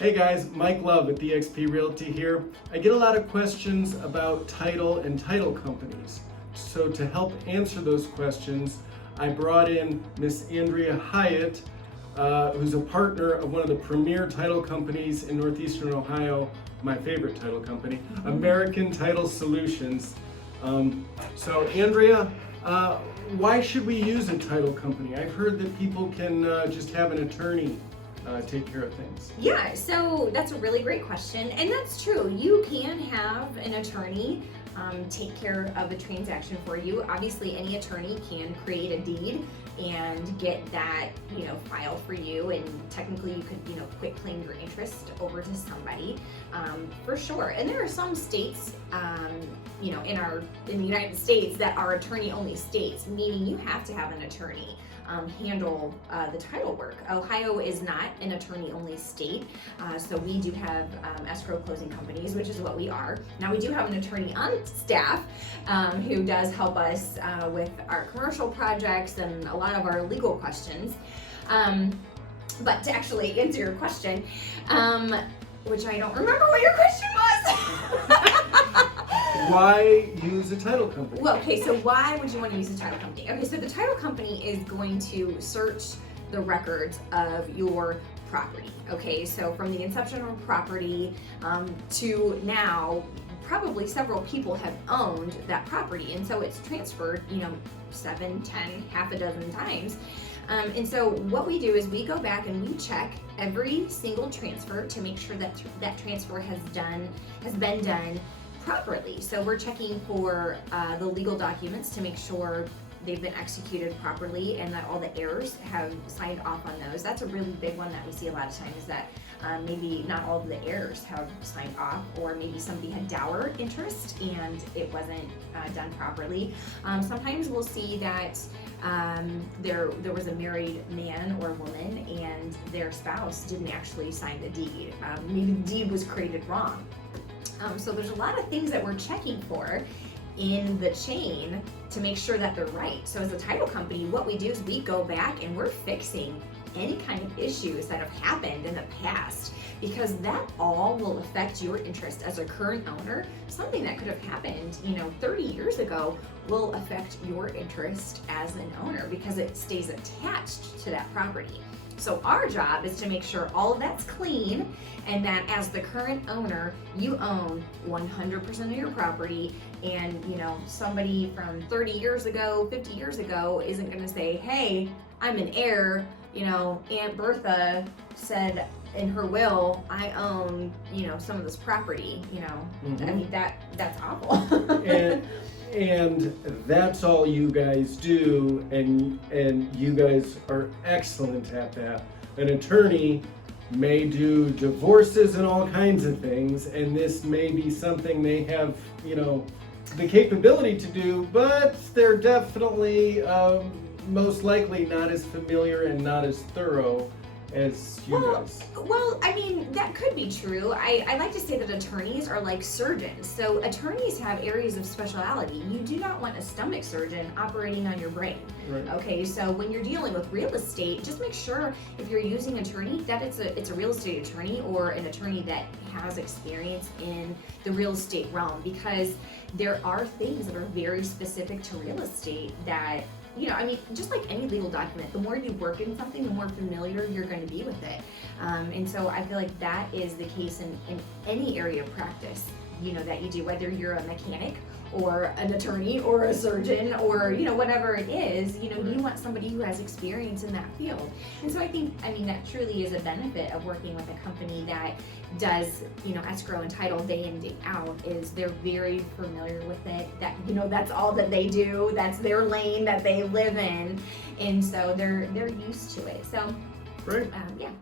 Hey guys, Mike Love at eXp Realty here. I get a lot of questions about title and title companies. So to help answer those questions, I brought in Miss Andrea Hyatt, who's a partner of one of the premier title companies in Northeastern Ohio, my favorite title company, American Title Solutions. So Andrea, why should we use a title company? I've heard that people can just have an attorney take care of things. Yeah, so that's a really great question, and that's true. You can have an attorney take care of a transaction for you. Obviously, any attorney can create a deed and get that, filed for you, and technically you could, quit claim your interest over to somebody, for sure. And there are some states, in the United States that are attorney-only states, meaning you have to have an attorney handle the title work. Ohio is not an attorney-only state, so we do have escrow closing companies, which is what we are. Now we do have an attorney on staff who does help us with our commercial projects and a lot of our legal questions. But to actually answer your question, which I don't remember what your question was. Why use a title company? Well, okay, so why would you want to use a title company? Okay, so the title company is going to search the records of your property. Okay, so from the inception of a property to now, probably several people have owned that property, and so it's transferred, 7, 10, half a dozen times. And so what we do is we go back and we check every single transfer to make sure that that transfer has been done properly. So we're checking for the legal documents to make sure they've been executed properly and that all the heirs have signed off on those. That's a really big one that we see a lot of times, is that maybe not all of the heirs have signed off, or maybe somebody had dower interest and it wasn't done properly. Sometimes we'll see that there was a married man or woman and their spouse didn't actually sign the deed. Maybe the deed was created wrong. So there's a lot of things that we're checking for in the chain to make sure that they're right. So as a title company, what we do is we go back and we're fixing any kind of issues that have happened in the past, because that all will affect your interest as a current owner. Something that could have happened, 30 years ago will affect your interest as an owner because it stays attached to that property. So our job is to make sure all of that's clean, and that as the current owner, you own 100% of your property, and somebody from 30 years ago, 50 years ago isn't going to say, hey, I'm an heir, Aunt Bertha said in her will, I own, some of this property, Mm-hmm. I mean, that's awful. And that's all you guys do, and you guys are excellent at that. An attorney may do divorces and all kinds of things, and this may be something they have, the capability to do, but they're definitely most likely not as familiar and not as thorough as you guys. Well, I mean, that could be true. I like to say that attorneys are like surgeons. So attorneys have areas of speciality. You do not want a stomach surgeon operating on your brain. Right. Okay, so when you're dealing with real estate, just make sure if you're using an attorney that it's a real estate attorney, or an attorney that has experience in the real estate realm, because there are things that are very specific to real estate that, just like any legal document, the more you work in something, the more familiar you're going to be with it. And so I feel like that is the case in any area of practice, that you do, whether you're a mechanic or an attorney or a surgeon or, whatever it is, you want somebody who has experience in that field. And so I think, that truly is a benefit of working with a company that does, escrow and title day in, day out, is they're very familiar with it, that, that's all that they do, that's their lane that they live in. And so they're used to it. So, Right. yeah.